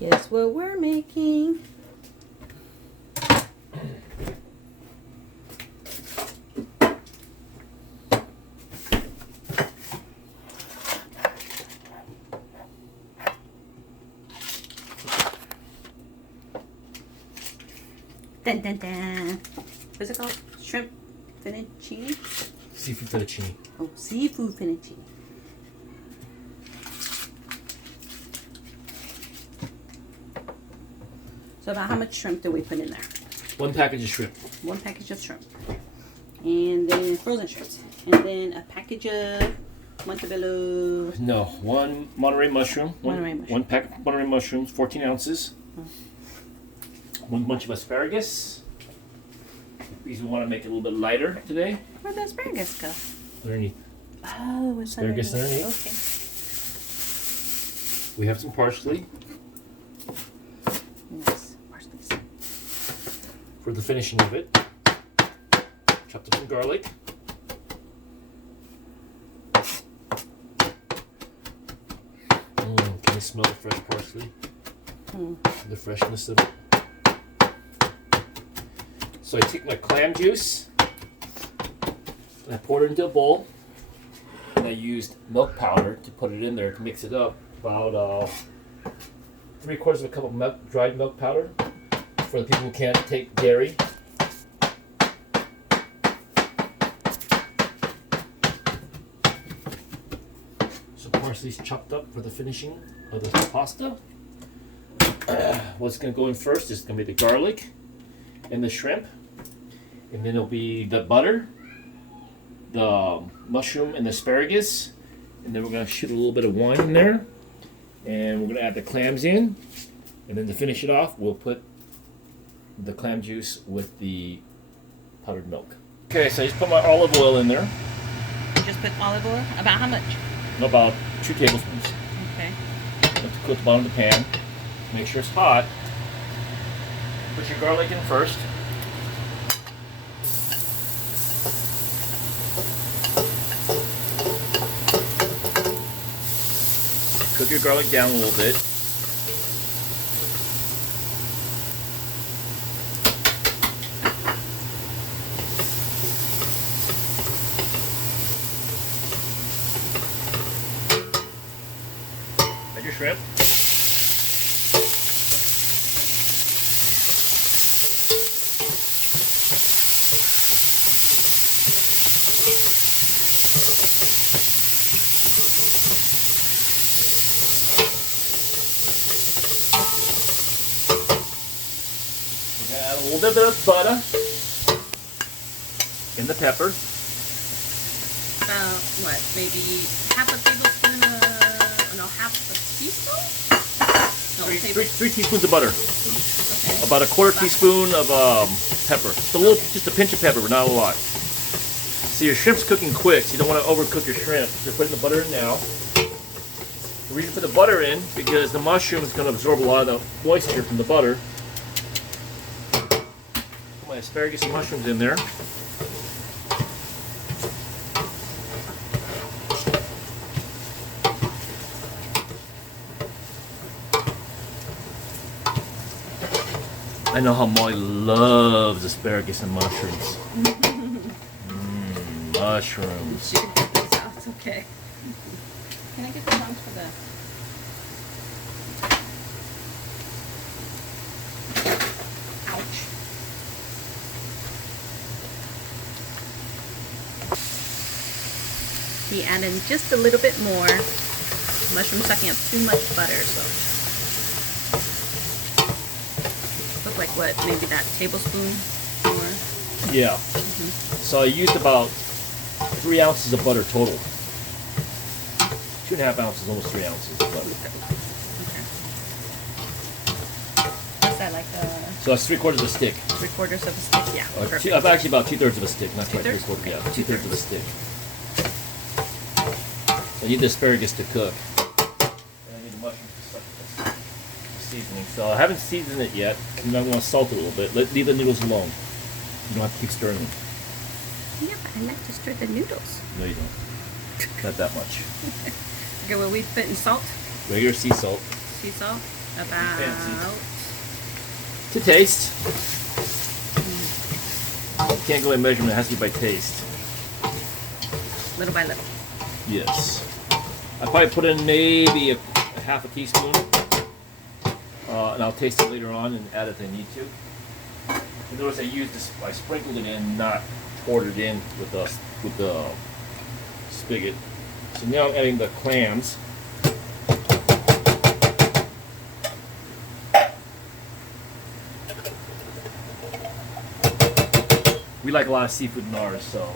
Guess what we're making? Dun dun dun. What's it called? Shrimp fettuccine? Seafood fettuccine. Oh, seafood fettuccine. So about how much shrimp do we put in there? 1 package of shrimp. 1 package of shrimp. And then frozen shrimps. And then a package of Montebello. No, 1 Monterey mushroom. Monterey mushroom. 1 pack of Monterey mushrooms, 14 ounces. 1 bunch of asparagus. Because we want to make it a little bit lighter today. Where'd the asparagus go? Underneath. Oh, it's Asparagus underneath. Okay. We have some parsley Nice. Parsley. for the finishing of it. Chopped up some garlic. Can you smell the fresh parsley? The freshness of it. So I take my clam juice and I poured it into a bowl, and I used milk powder to put it in there to mix it up. About 3/4 of a cup of dried milk powder for the people who can't take dairy. So parsley's chopped up for the finishing of the pasta. What's going to go in first is going to be the garlic and the shrimp, and then it'll be the butter, the mushroom and the asparagus, and then we're going to shoot a little bit of wine in there, and we're going to add the clams in, and then to finish it off we'll put the clam juice with the powdered milk. Okay, so I just put my olive oil in there. You just put olive oil? About how much? About 2 tablespoons. Okay. You have to cook the bottom of the pan. Make sure it's hot. Put your garlic in first. Cook your garlic down a little bit. Add your shrimp. Add a little bit of butter and the pepper. About what? Maybe half a tablespoon half a teaspoon? No, Three teaspoons of butter. Okay. About a 1/4 teaspoon of pepper. Just a pinch of pepper, but not a lot. So your shrimp's cooking quick, so you don't want to overcook your shrimp. So you're putting the butter in now. The reason for the butter in, because the mushroom is going to absorb a lot of the moisture from the butter. Put my asparagus and mushrooms in there. I know how Molly loves asparagus and mushrooms. Mushrooms. She can get these out. It's okay. Can I get the tongs for the... Ouch. He added just a little bit more. Mushroom sucking up too much butter, so... Look like what? Maybe that tablespoon more? Yeah. So I used about 3 ounces of butter total. 2.5 ounces, almost 3 ounces of butter. Okay. What's that like? So that's 3/4 of a stick. 3/4 of a stick? Yeah. Perfect. Actually about 2/3 of a stick, not quite 2/3? 3/4. Yeah, Okay. 2/3 of a stick. I need the asparagus to cook. And I need the mushrooms to suck the seasoning. So I haven't seasoned it yet. I'm going to salt it a little bit. Leave the noodles alone. You don't have to keep stirring them. Yeah, but I like to stir the noodles. No, you don't. Not that much. Okay, well, we put in salt. Regular sea salt. Sea salt. About To taste. Can't go by measurement, it has to be by taste. little by little. Yes. I probably put in maybe a half a teaspoon. And I'll taste it later on and add it if I need to. And notice I sprinkled it in, not poured it in with the spigot. So now I'm adding the clams. We like a lot of seafood in ours, so.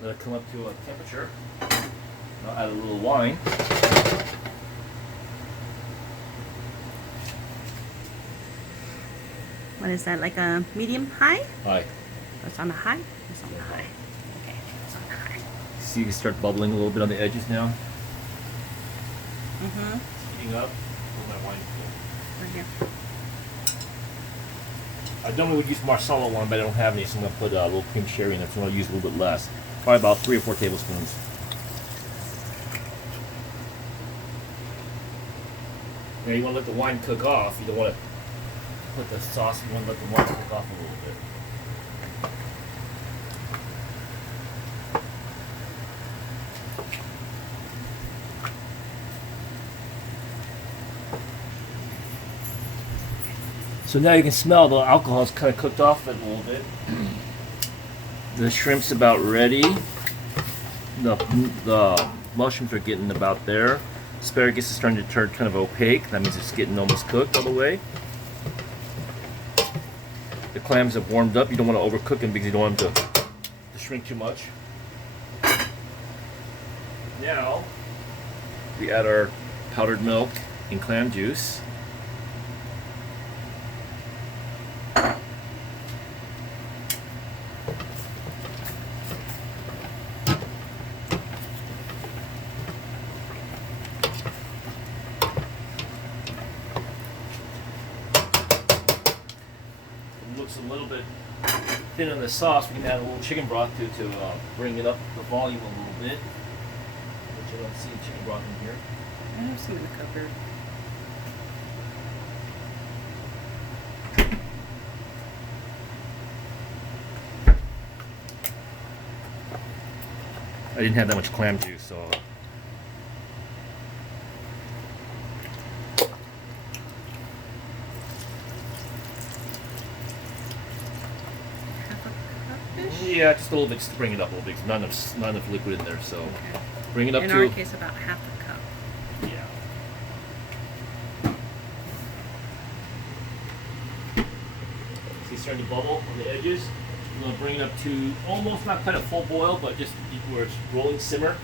Let it come up to a temperature. I'll add a little wine. What is that, like a medium high? High. It's on the high? It's on the high. Okay, it's on the high. See, you can start bubbling a little bit on the edges now. Mm-hmm. It's heating up. Hold my wine cool. Right here. I normally would use Marsala one, but I don't have any, so I'm going to put a little cream sherry in there, so I'm going to use a little bit less. Probably about 3 or 4 tablespoons. Now you want to let the wine cook off. You don't want to put the sauce, you want to let the wine cook off a little bit. So now you can smell the alcohol's kind of cooked off it a little bit. The shrimp's about ready. The mushrooms are getting about there. Asparagus is starting to turn kind of opaque. That means it's getting almost cooked all the way. The clams have warmed up. You don't want to overcook them because you don't want them to shrink too much. Now we add our powdered milk and clam juice. Looks a little bit thin in the sauce. We can add a little chicken broth to bring it up the volume a little bit. But you don't see chicken broth in here. I have some in the cupboard. I didn't have that much clam juice, so. Yeah, just a little bit, just to bring it up a little bit. Not enough liquid in there, so Okay. bring it up In to. our case, about half a cup. Yeah. See, it's starting to bubble on the edges. I'm gonna bring it up to almost not quite a full boil, but just where it's rolling simmer.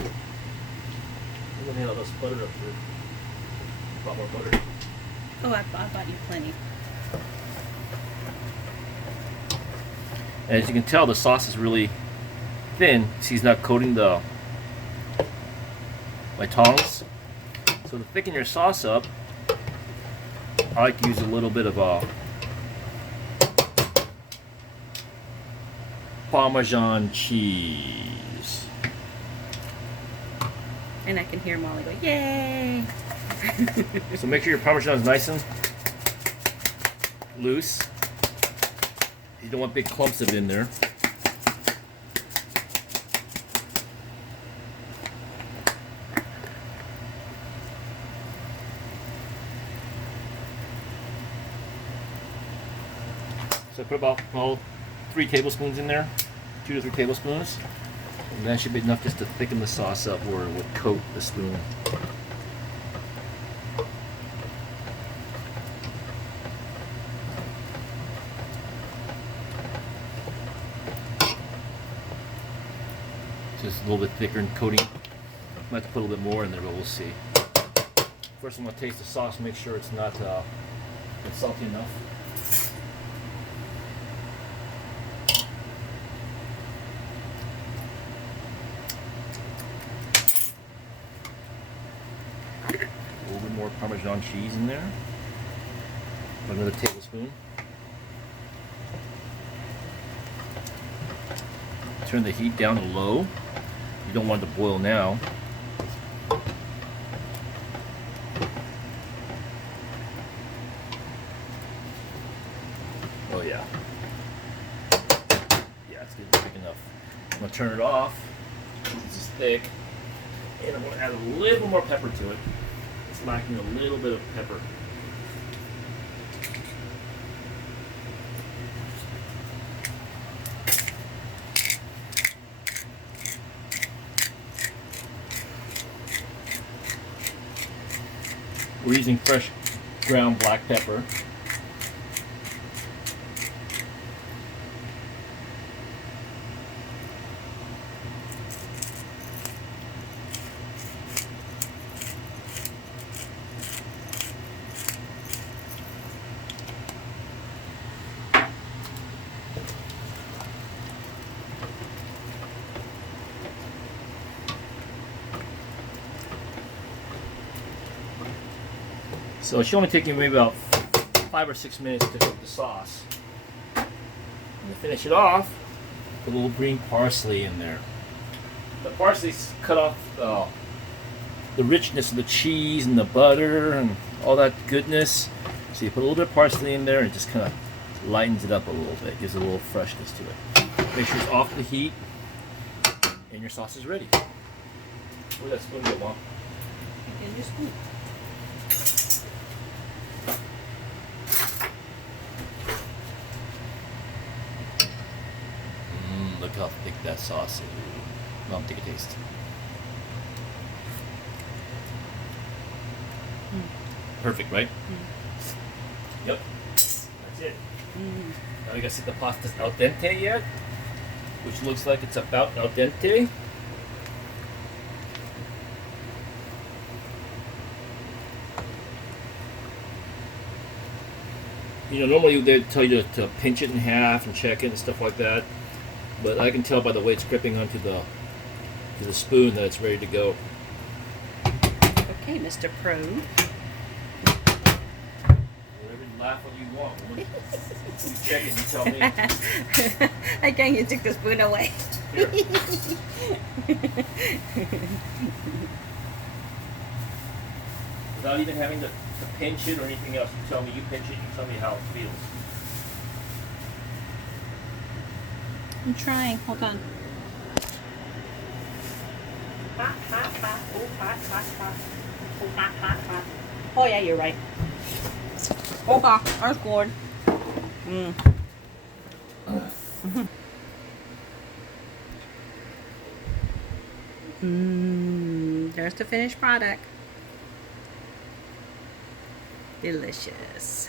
I'm gonna handle this butter up here. A lot more butter. Oh, I bought you plenty. And as you can tell, the sauce is really thin. See, it's not coating my tongs. So to thicken your sauce up, I like to use a little bit of Parmesan cheese. And I can hear Molly go, yay! So make sure your Parmesan is nice and loose. You don't want big clumps of it in there. So I put about 3 tablespoons in there, 2 to 3 tablespoons. And that should be enough just to thicken the sauce up where it would coat the spoon. Just a little bit thicker and coating. Might have to put a little bit more in there, but we'll see. First I'm going to taste the sauce, make sure it's not salty enough. A little bit some more Parmesan cheese in there. Another tablespoon. Turn the heat down to low. You don't want it to boil now. Oh yeah. Yeah, it's getting thick enough. I'm gonna turn it off. This is thick. And I'm gonna add a little more pepper to it. It's lacking a little bit of pepper. We're using fresh ground black pepper. So it should only take you maybe about 5 or 6 minutes to cook the sauce. And to finish it off, put a little green parsley in there. The parsley's cut off the richness of the cheese and the butter and all that goodness. So you put a little bit of parsley in there and it just kind of lightens it up a little bit, gives it a little freshness to it. Make sure it's off the heat and your sauce is ready. Where'd that spoon go, Mom? In your spoon. Look how thick that sauce is. Mom, take a taste. Perfect, right? Yep. That's it. Now we gotta see if the pasta's al dente yet, which looks like it's about al dente. You know, normally they'd tell you to pinch it in half and check it and stuff like that. But I can tell by the way it's gripping onto the spoon that it's ready to go. Okay, Mr. Pro. Whatever laugh what you want. You check it and you tell me. Again, you took the spoon away. Here. Without even having to pinch it or anything else, you tell me, you pinch it, you tell me how it feels. I'm trying. Hold on. Oh yeah, you're right. Okay, that's good. There's the finished product. Delicious.